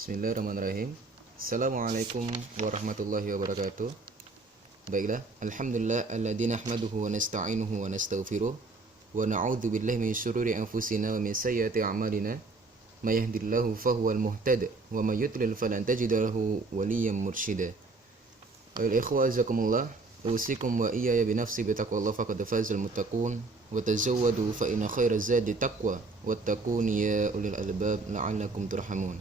Bismillahirrahmanirrahim. Assalamualaikum warahmatullahi wabarakatuh. Baiklah, alhamdulillah alladzi nahmaduhu wa nasta'inuhu wa nastaghfiruh wa na'udzu billahi min syururi anfusina wa min sayyiati a'malina. May yahdihillahu fahuwal muhtadi wa may yudlil falan tajida lahu waliyyan mursyida. Ayuhal ikhwah azakumullah, usikum wa iyaya bi nafsi bi taqwallah faqad fazal muttaqun wa tazawwadu fa inna khairaz zadi taqwa wattaqun ya ulil albab la'allakum turhamun.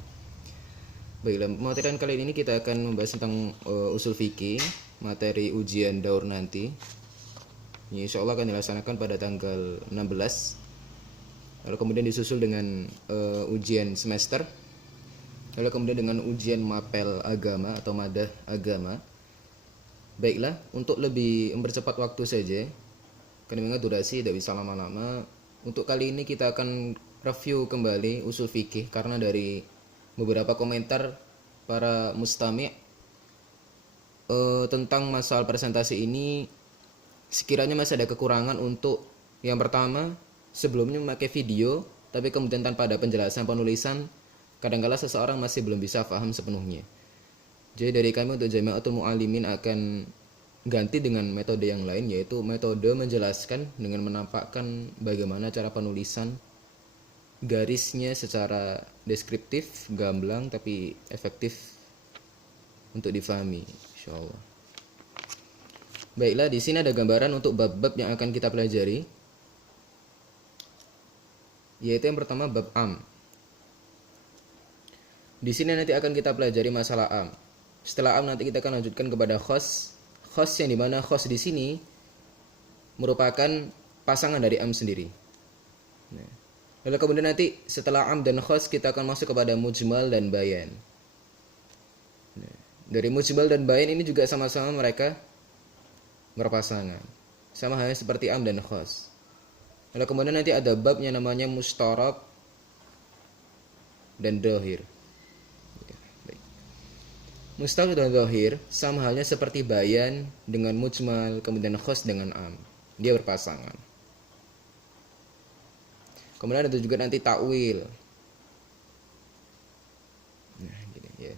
Baiklah, materi kali ini kita akan membahas tentang usul fikih, materi ujian daur nanti. Ini insya Allah akan dilaksanakan pada tanggal 16. Lalu kemudian disusul dengan ujian semester. Lalu kemudian dengan ujian mapel agama atau madah agama. Baiklah, untuk lebih mempercepat waktu saja, karena memang durasi tidak bisa lama-lama. Untuk kali ini kita akan review kembali usul fikih karena dari beberapa komentar para mustami' tentang masalah presentasi ini sekiranya masih ada kekurangan. Untuk yang pertama, sebelumnya memakai video tapi kemudian tanpa ada penjelasan penulisan, kadang-kala seseorang masih belum bisa paham sepenuhnya. Jadi dari kami untuk Jami'atul Mu'allimin akan ganti dengan metode yang lain, yaitu metode menjelaskan dengan menampakkan bagaimana cara penulisan, garisnya secara deskriptif, gamblang tapi efektif untuk difahami, insyaallah. Baiklah, di sini ada gambaran untuk bab-bab yang akan kita pelajari, yaitu yang pertama bab am. Di sini nanti akan kita pelajari masalah am. Setelah am nanti kita akan lanjutkan kepada khos. Khos yang dimana khos di sini merupakan pasangan dari am sendiri. Nah, lalu kemudian nanti setelah am dan khos kita akan masuk kepada mujmal dan bayan. Nah, dari mujmal dan bayan ini juga sama-sama mereka berpasangan, sama halnya seperti am dan khos. Lalu kemudian nanti ada bab yang namanya mustarak dan dhahir. Mustarak dan dhahir sama halnya seperti bayan dengan mujmal, kemudian khos dengan am, dia berpasangan. Kemudian ada juga nanti takwil. Nah, gini ya.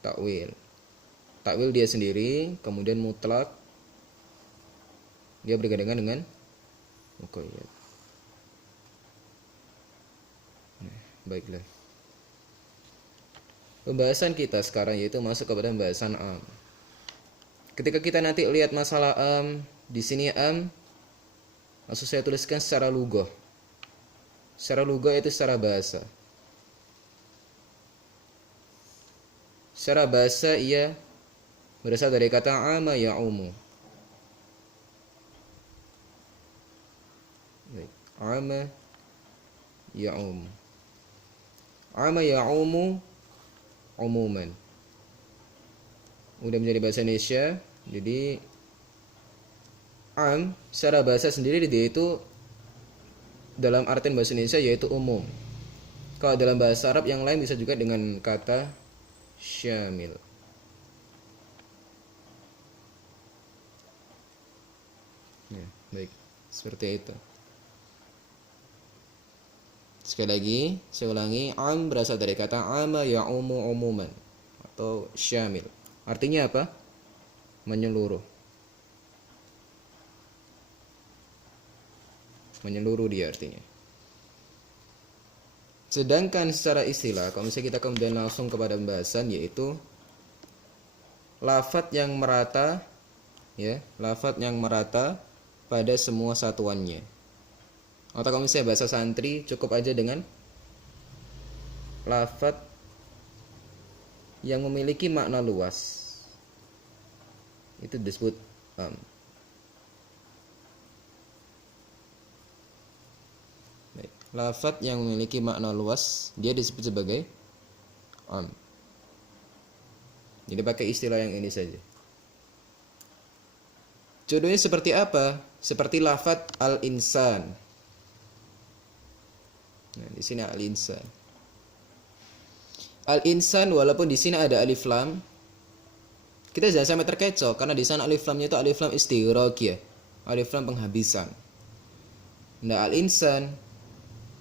Takwil. Takwil dia sendiri, kemudian mutlak dia bergandengan dengan muqayyad. Nah, baiklah. Pembahasan kita sekarang yaitu masuk kepada pembahasan am. Ketika kita nanti lihat masalah am, di sini am maksud saya tuliskan secara lughah. Secara lughah itu secara bahasa. Secara bahasa ia berasal dari kata ama ya'umu. Ama ya'umu. Ama ya'umu umuman. Udah menjadi bahasa Indonesia. Jadi am secara bahasa sendiri dia itu dalam artian bahasa Indonesia yaitu umum. Kalau dalam bahasa Arab yang lain bisa juga dengan kata syamil. Ya, baik, seperti itu. Sekali lagi, saya ulangi, am berasal dari kata ama ya'umu umuman atau syamil. Artinya apa? Menyeluruh. Menyeluruh dia artinya. Sedangkan secara istilah, kalau misalnya kita kemudian langsung kepada pembahasan, yaitu lafadz yang merata, ya, lafadz yang merata pada semua satuannya. Atau kalau misalnya bahasa santri cukup aja dengan lafadz yang memiliki makna luas. Itu disebut am. Lafadz yang memiliki makna luas dia disebut sebagai am. Jadi pakai istilah yang ini saja. Contohnya seperti apa? Seperti lafadz al-insan. Nah, di sini al-insan. Al-insan walaupun di sini ada alif lam, kita jangan sampai terkecoh karena di sana alif lamnya itu alif lam istighraq ya. Alif lam penghabisan. Nah, al-insan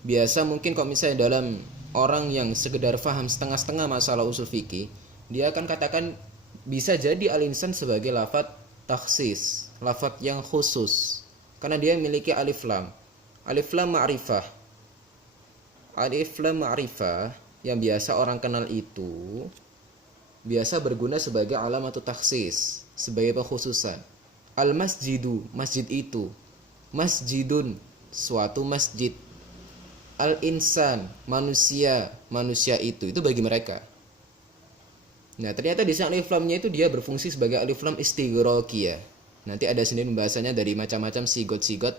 biasa mungkin kalau misalnya dalam orang yang sekedar faham setengah-setengah masalah usul fikih, dia akan katakan bisa jadi al-insan sebagai lafadz takhsis, lafadz yang khusus, karena dia memiliki alif lam. Alif lam ma'rifah. Alif lam ma'rifah yang biasa orang kenal itu biasa berguna sebagai alamat takhsis, sebagai pengkhususan. Al-masjidu, masjid itu. Masjidun, suatu masjid. Al-insan, manusia, manusia itu bagi mereka. Nah, ternyata di sini alif lamnya itu dia berfungsi sebagai alif lam istighraqiyah. Nanti ada sendiri pembahasannya dari macam-macam sigot-sigot.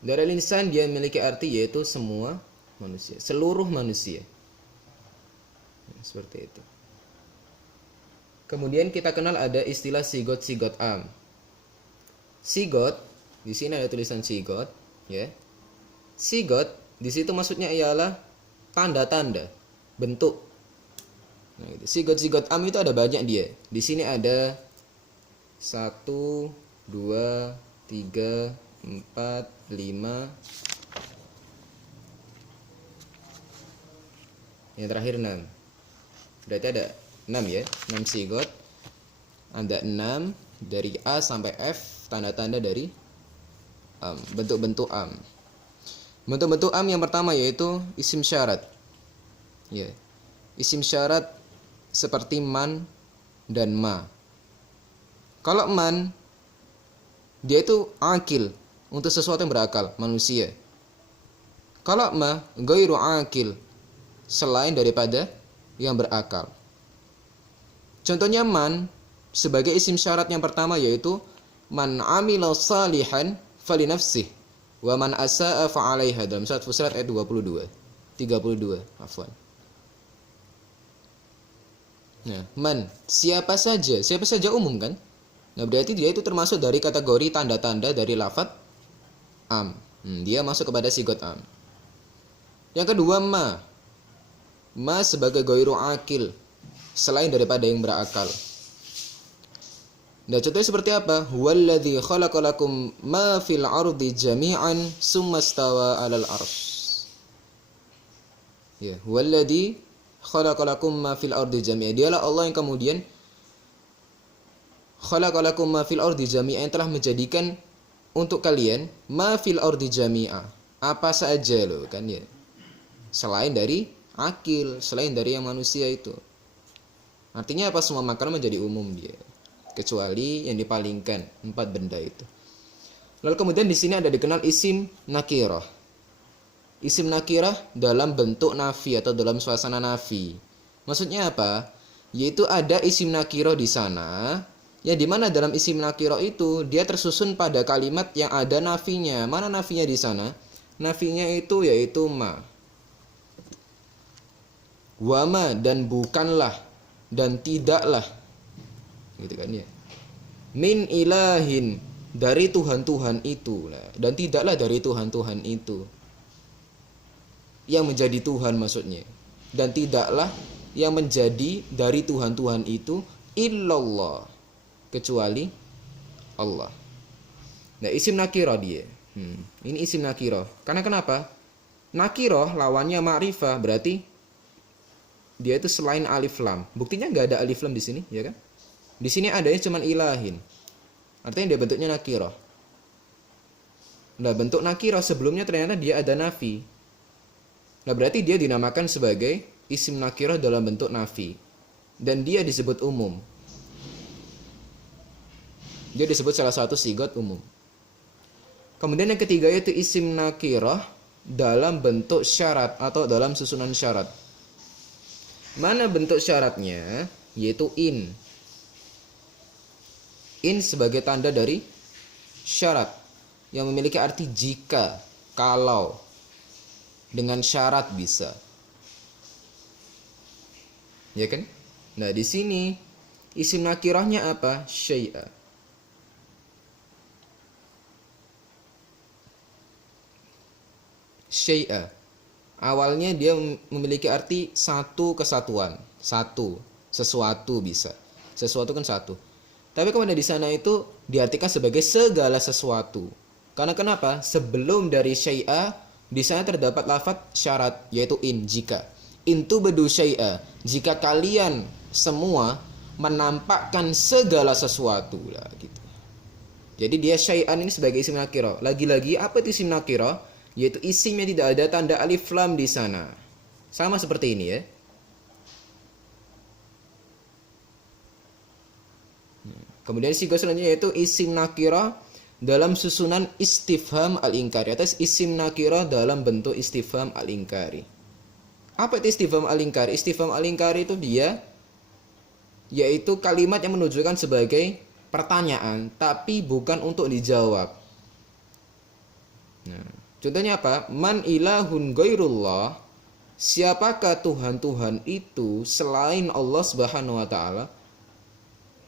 Dari al-insan dia memiliki arti yaitu semua manusia, seluruh manusia. Nah, seperti itu. Kemudian kita kenal ada istilah sigot-sigot am. Sigot, di sini ada tulisan sigot, ya. Sigot di situ maksudnya ialah tanda-tanda, bentuk. Nah, gitu. Sigot-sigot am itu ada banyak dia. Di sini ada 1, 2, 3, 4, 5. Yang terakhir 6. Berarti ada 6 ya, 6 sigot. Ada 6 dari A sampai F, tanda-tanda dari bentuk-bentuk am. Bentuk-bentuk am yang pertama yaitu isim syarat. Ya. Isim syarat seperti man dan ma. Kalau man, dia itu akil, untuk sesuatu yang berakal, manusia. Kalau ma, ghairu akil, selain daripada yang berakal. Contohnya man sebagai isim syarat yang pertama yaitu man amila salihan falinafsih wa man asaa fa'alaiha, dalam surat Fussilat ayat 32. Afwan. Nah, man, siapa saja umum kan? Nah, berarti dia itu termasuk dari kategori tanda-tanda dari lafadz am. Dia masuk kepada sigot am. Yang kedua ma. Ma sebagai ghairu akil, selain daripada yang berakal. Nah, contohnya seperti apa? Huwallazi khalaqalakum ma fil ardi jami'an summa stawa 'alal 'arsy. Ya, huwallazi khalaqalakum ma fil ardi jami'an. Dialah Allah yang kemudian khalaqalakum ma fil ardi jami'an, yang telah menjadikan untuk kalian ma fil ardi jami'a, apa saja loh kan ya. Selain dari akil, selain dari yang manusia itu. Artinya apa? Semua makanan menjadi umum dia, kecuali yang dipalingkan 4 benda itu. Lalu kemudian di sini ada dikenal isim nakirah. Isim nakirah dalam bentuk nafi atau dalam suasana nafi. Maksudnya apa? Yaitu ada isim nakirah di sana, yang dimana dalam isim nakirah itu dia tersusun pada kalimat yang ada nafinya. Mana nafinya di sana? Nafinya itu yaitu ma. Wama, dan bukanlah, dan tidaklah, gitu kan ya. Min ilahin, dari Tuhan-Tuhan itu, dan tidaklah dari Tuhan-Tuhan itu yang menjadi Tuhan maksudnya, dan tidaklah yang menjadi dari Tuhan-Tuhan itu illallah, kecuali Allah. Nah, isim nakirah dia. Ini isim nakirah. Karena kenapa? Nakirah lawannya ma'rifah, berarti dia itu selain alif lam. Buktinya nggak ada alif lam di sini, ya kan? Di sini adanya cuma ilahin. Artinya dia bentuknya nakirah. Nah, bentuk nakirah sebelumnya ternyata dia ada nafi. Nah, berarti dia dinamakan sebagai isim nakirah dalam bentuk nafi. Dan dia disebut umum. Dia disebut salah satu sigot umum. Kemudian yang ketiga yaitu isim nakirah dalam bentuk syarat atau dalam susunan syarat. Mana bentuk syaratnya? Yaitu in. In sebagai tanda dari syarat yang memiliki arti jika, kalau, dengan syarat bisa. Ya kan? Nah, di sini isim nakirahnya apa? Syai'a. Syai'a. Awalnya dia memiliki arti satu kesatuan, satu, sesuatu bisa. Sesuatu kan satu. Tapi kemudian di sana itu diartikan sebagai segala sesuatu. Karena kenapa? Sebelum dari syai'a Di sana terdapat lafaz syarat yaitu in, jika. Intu bedu syai'a, jika kalian semua menampakkan segala sesuatu lah gitu. Jadi dia syai'an ini sebagai isim nakirah. Lagi-lagi apa itu isim nakirah? Yaitu isimnya tidak ada tanda alif lam di sana. Sama seperti ini ya. Kemudian sigo selanjutnya yaitu isim nakirah dalam susunan istifham al-inkari, atau isim nakirah dalam bentuk istifham al-inkari. Apa itu istifham al-inkari? Istifham al-inkari itu dia yaitu kalimat yang menunjukkan sebagai pertanyaan tapi bukan untuk dijawab. Nah, contohnya apa? Man ilahun ghairullah, siapakah Tuhan-Tuhan itu selain Allah Subhanahu wa taala?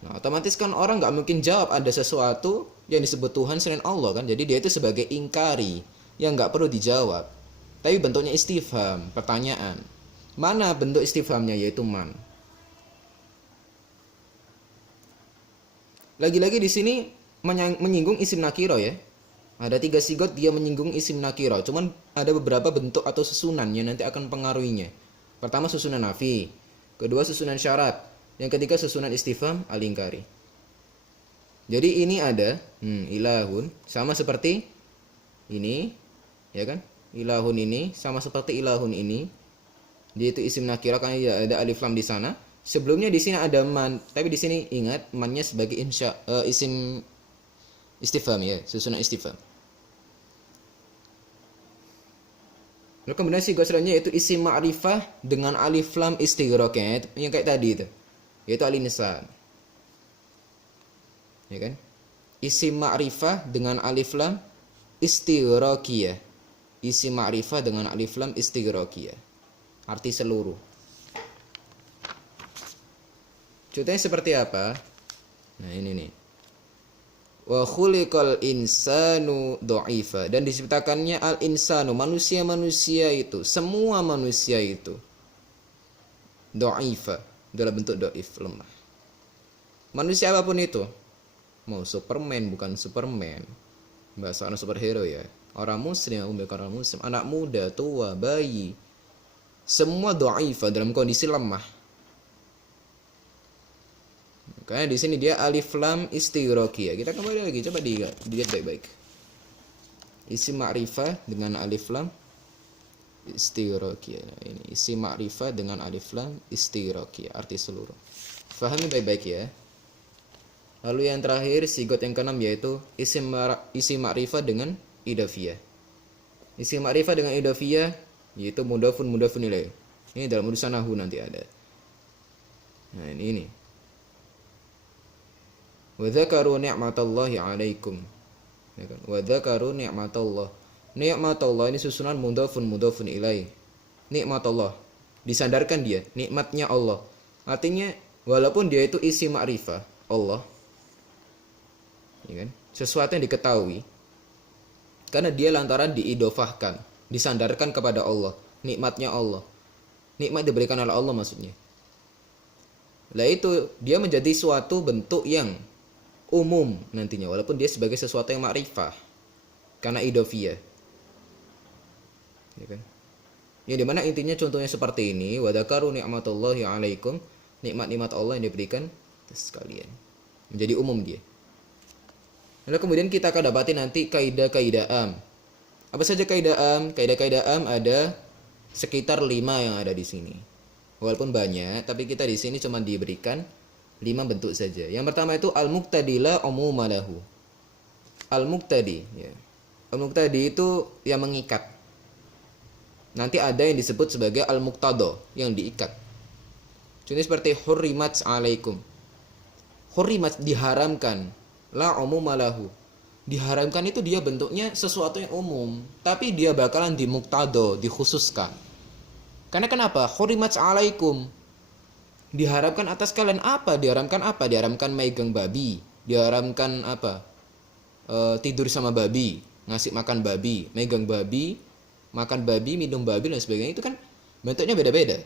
Nah, otomatis kan orang nggak mungkin jawab ada sesuatu yang disebut Tuhan selain Allah kan. Jadi dia itu sebagai ingkari yang nggak perlu dijawab. Tapi bentuknya istifham, pertanyaan. Mana bentuk istifhamnya? Yaitu man. Lagi-lagi di sini menyinggung isim nakiro ya. Ada 3 sigot dia menyinggung isim nakiro. Cuman ada beberapa bentuk atau susunan yang nanti akan pengaruhinya. Pertama susunan nafi, kedua susunan syarat, yang ketiga susunan istifham al-inkari. Jadi ini ada ilahun sama seperti ini, ya kan? Ilahun ini sama seperti ilahun ini. Dia itu isim nakira karena tidak ada alif lam di sana. Sebelumnya di sini ada man, tapi di sini ingat mannya sebagai isim istifham ya, susunan istifham. Lalu kemudian sigo selanjutnya yaitu isim ma'rifah dengan alif lam istighraqnya yang kayak tadi itu. Yaitu al-insan. Ya kan? Isim ma'rifah dengan alif lam istighraqiyah. Isim ma'rifah dengan alif lam istighraqiyah. Arti seluruh. Contohnya seperti apa? Nah, ini nih. Wa khuliqal insanu dha'ifa, dan diciptakannya al-insanu, manusia-manusia itu, semua manusia itu dha'ifa, dalam bentuk dhaif, lemah. Manusia apapun itu, mau Superman bukan Superman, bahasa orang superhero ya, orang muslim bukan orang muslim, anak muda, tua, bayi, semua dha'ifa, dalam kondisi lemah. Karena di sini dia alif lam istighraqiyah. Kita kembali lagi, coba dilihat baik-baik. Isim ma'rifah dengan alif lam istighraqiyah. Nah, ini isim ma'rifah dengan alif lam istighraqiyah, arti seluruh. Fahami baik-baik ya. Lalu yang terakhir sigot yang keenam yaitu isim ma'rifah dengan idhofiyah. Isim ma'rifah dengan idhofiyah yaitu mudhafun ilaih. Ini dalam urusan nahwu nanti ada. Nah, ini. Wa dzakaru ni'matallahi 'alaikum. Ya kan? Wa dzakaru ni'matallah. Ni'matallah ini susunan mudhafun ilaih. Ni'matallah. Disandarkan dia, nikmatnya Allah. Artinya walaupun dia itu isim ma'rifah, Allah. Ya kan? Sesuatu yang diketahui. Karena dia lantaran diidofahkan, disandarkan kepada Allah, nikmatnya Allah. Nikmat diberikan oleh Allah maksudnya. Lah itu dia menjadi suatu bentuk yang umum nantinya, walaupun dia sebagai sesuatu yang ma'rifah karena idhofiyah, ya kan? Yang dimana intinya contohnya seperti ini, wa dzakaru ni'matallahi 'alaikum, nikmat-nikmat Allah yang diberikan sekalian, menjadi umum dia. Lalu kemudian kita akan dapati nanti kaidah-kaidah am. Apa saja kaidah am? Kaidah-kaidah am ada sekitar 5 yang ada di sini. Walaupun banyak, tapi kita di sini cuma diberikan 5 bentuk saja. Yang pertama itu al-muqtadi la umuma lahu. Al-muqtadi, ya. Al-muqtadi itu yang mengikat. Nanti ada yang disebut sebagai al-muqtada, yang diikat. Contohnya seperti hurrimat alaikum. Hurrimat diharamkan, la umuma lahu. Diharamkan itu dia bentuknya sesuatu yang umum, tapi dia bakalan dimuqtada, dikhususkan. Karena kenapa? Hurrimat alaikum. Diharamkan atas kalian apa? Diharamkan apa? Diharamkan megang babi. Diharamkan apa? Tidur sama babi, ngasih makan babi, megang babi, makan babi, minum babi dan sebagainya. Itu kan bentuknya beda-beda.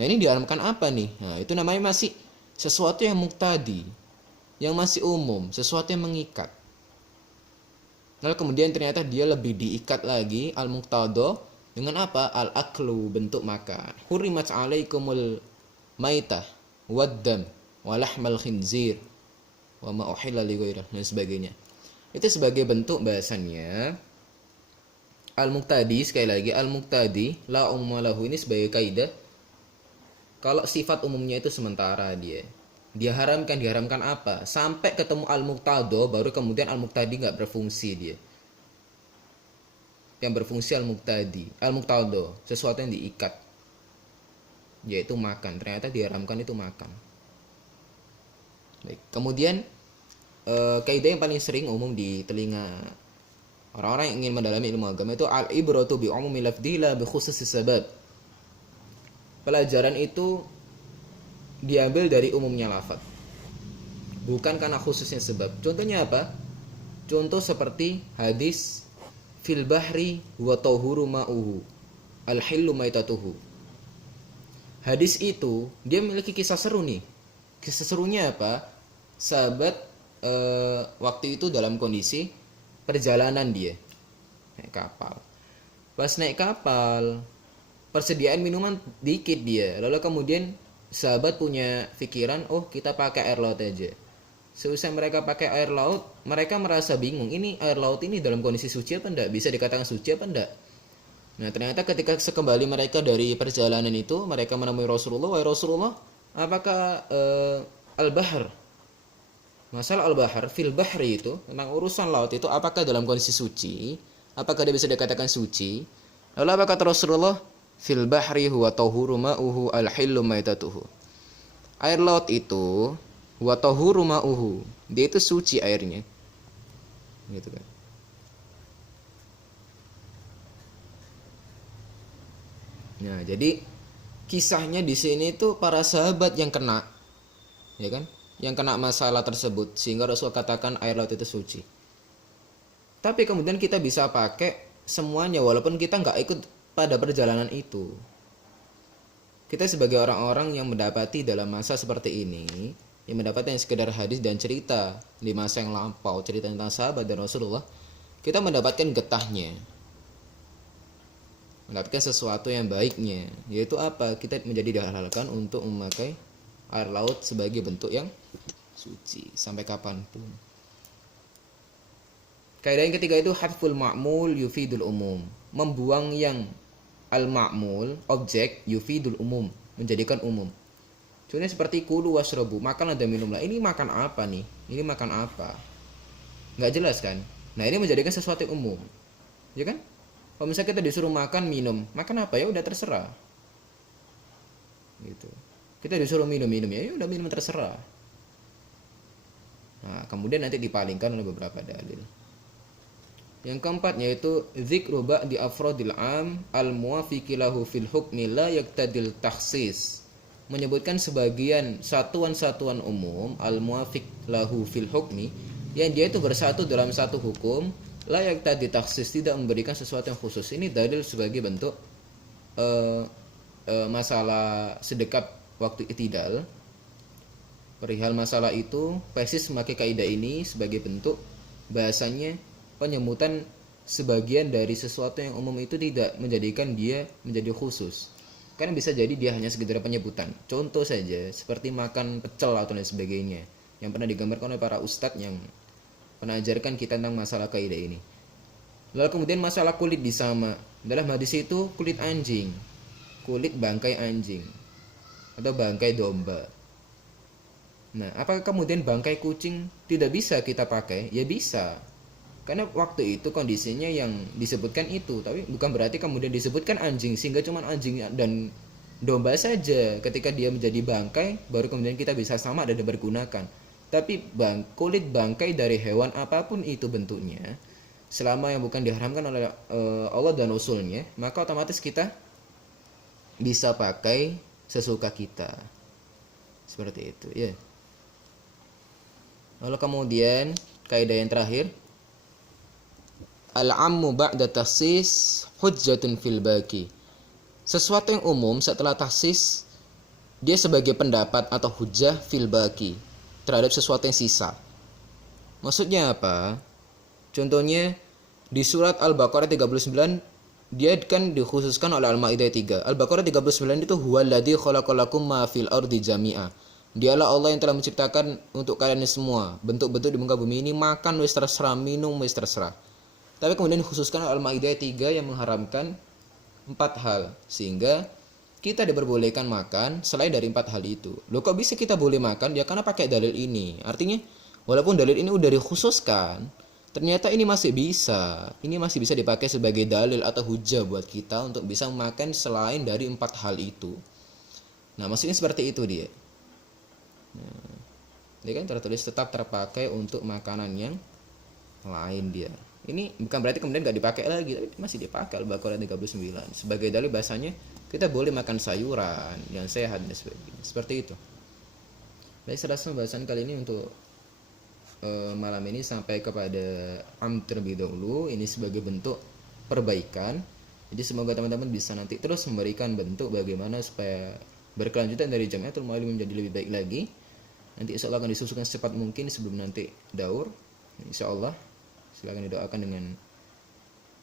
Nah, ini diharamkan apa nih? Nah, itu namanya masih sesuatu yang muqtadi, yang masih umum, sesuatu yang mengikat. Lalu kemudian ternyata dia lebih diikat lagi al-muqtada dengan apa? Al-aklu, bentuk makan. Hurimat 'alaikumul maitah waddam walahmal khinzir wa ma uhilla li ghairih dan sebagainya. Itu sebagai bentuk bahasannya. Al-muqtadi, sekali lagi al-muqtadi la ummalahu, ini sebagai kaidah kalau sifat umumnya itu sementara dia diharamkan apa? Sampai ketemu al-muqtada baru kemudian al-muqtadi enggak berfungsi dia. Yang berfungsi al-muqtada, sesuatu yang diikat. Yaitu makan. Ternyata diharamkan itu makan. Baik. Kemudian kaidah yang paling sering umum di telinga orang-orang yang ingin mendalami ilmu agama itu al-ibratu bi umumi lafdhi la bi khususis sabab. Pelajaran itu diambil dari umumnya lafaz, bukan karena khususnya sebab. Contohnya apa? Contoh seperti hadis fil bahri wa tahuru ma'uhu al-hillu maitatuhu. Hadis itu dia memiliki kisah seru nih. Kisah serunya apa? Sahabat waktu itu dalam kondisi perjalanan dia naik kapal. Pas naik kapal, persediaan minuman dikit dia. Lalu kemudian sahabat punya pikiran, oh kita pakai air laut aja. Seusai mereka pakai air laut, mereka merasa bingung. Ini air laut ini dalam kondisi suci apa enggak? Bisa dikatakan suci apa enggak? Nah ternyata ketika sekembali mereka dari perjalanan itu, mereka menemui Rasulullah. Wahai Rasulullah, apakah al-bahr, masalah al-bahr, fil bahri itu, tentang urusan laut itu, apakah dalam kondisi suci? Apakah dia bisa dikatakan suci? Lalu apa kata Rasulullah? Fil bahri huwa tahuru ma'uhu al-hillu maitatuhu. Air laut itu huwa tahuru ma'uhu, dia itu suci airnya. Gitu kan. Nah, jadi kisahnya di sini itu para sahabat yang kena, ya kan? Yang kena masalah tersebut sehingga Rasul katakan air laut itu suci. Tapi kemudian kita bisa pakai semuanya walaupun kita nggak ikut pada perjalanan itu. Kita sebagai orang-orang yang mendapati dalam masa seperti ini, yang mendapati yang sekedar hadis dan cerita di masa yang lampau, cerita tentang sahabat dan Rasulullah, kita mendapatkan getahnya, mendapatkan sesuatu yang baiknya, yaitu apa? Kita menjadi dihalalkan untuk memakai air laut sebagai bentuk yang suci sampai kapanpun. Kaidah yang ketiga itu hadful ma'mul yufidul umum, membuang yang al-ma'mul, objek, yufidul umum, menjadikan umum. Contohnya seperti kulu washrabu, makan dan minumlah. Ini makan apa nih? Ini makan apa? Nggak jelas kan? Nah ini menjadikan sesuatu yang umum, ya kan? Kalau misalnya kita disuruh makan minum, makan apa ya udah terserah. Gitu. Kita disuruh minum ya udah minum terserah. Nah, kemudian nanti dipalingkan oleh beberapa dalil. Yang keempat yaitu dzikru ba'di afradil am al-muwafiqi lahu fil hukmi la yaqtadil takhsis. Menyebutkan sebagian satuan-satuan umum al-muwafiq lahu fil hukmi yang dia itu bersatu dalam satu hukum, la yaqtadi takhsis, tidak memberikan sesuatu yang khusus. Ini dalil sebagai bentuk masalah sedekat waktu i'tidal. Perihal masalah itu, persis memakai kaidah ini sebagai bentuk bahasanya penyebutan sebagian dari sesuatu yang umum itu tidak menjadikan dia menjadi khusus. Kan bisa jadi dia hanya sekedar penyebutan. Contoh saja seperti makan pecel atau lain sebagainya yang pernah digambarkan oleh para ustadz yang pernah ajarkan kita tentang masalah kaidah ini. Lalu kemudian masalah kulit disama. Dalam hadis itu kulit anjing, kulit bangkai anjing atau bangkai domba. Nah, apakah kemudian bangkai kucing tidak bisa kita pakai? Ya bisa. Karena waktu itu kondisinya yang disebutkan itu, tapi bukan berarti kemudian disebutkan anjing sehingga cuma anjing dan domba saja. Ketika dia menjadi bangkai, baru kemudian kita bisa sama dan dipergunakan. Tapi kulit bangkai dari hewan apapun itu bentuknya, selama yang bukan diharamkan oleh Allah dan Rasulnya, maka otomatis kita bisa pakai sesuka kita. Seperti itu, ya. Lalu kemudian kaidah yang terakhir, al-ammu ba'da takhsis hujjatun fil baqi. Sesuatu yang umum setelah takhsis dia sebagai pendapat atau hujjah fil baqi terhadap sesuatu yang sisa. Maksudnya apa? Contohnya Di surat Al-Baqarah 39 dia kan dikhususkan oleh Al-Maidah 3. Al-Baqarah 39 itu huwallazi khalaqalakum ma fil ardi jami'a. Dialah Allah yang telah menciptakan untuk kalian semua bentuk-bentuk di muka bumi ini, makan wis terserah, minum wis terserah. Tapi kemudian dikhususkan Al-Maidah 3 yang mengharamkan 4 hal, sehingga kita diperbolehkan makan selain dari 4 hal itu. Loh kok bisa kita boleh makan? Ya karena pakai dalil ini. Artinya walaupun dalil ini udah dikhususkan, ternyata ini masih bisa. Ini masih bisa dipakai sebagai dalil atau hujah buat kita untuk bisa makan selain dari 4 hal itu. Nah, maksudnya seperti itu dia. Nah, dia kan tertulis tetap terpakai untuk makanan yang lain dia. Ini bukan berarti kemudian gak dipakai lagi, tapi masih dipakai Al-Baqarah 39. Sebagai dalil bahasanya kita boleh makan sayuran yang sehat dan sebagainya. Seperti itu. Baik, saya rasa pembahasan kali ini untuk malam ini sampai kepada terlebih dahulu. Ini sebagai bentuk perbaikan. Jadi semoga teman-teman bisa nanti terus memberikan bentuk bagaimana supaya berkelanjutan dari Jamiatul Mu'allim menjadi lebih baik lagi. Nanti insya Allah akan disusulkan secepat mungkin sebelum nanti daur. Insya Allah silakan didoakan dengan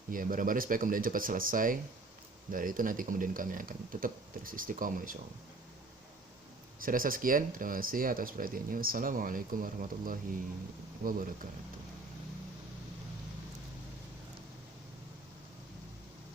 ya bareng-bareng supaya kemudian cepat selesai. Dari itu nanti kemudian kami akan tetap terus istiqomah insya Allah. Saya rasa sekian, terima kasih atas perhatiannya. Wassalamualaikum warahmatullahi wabarakatuh.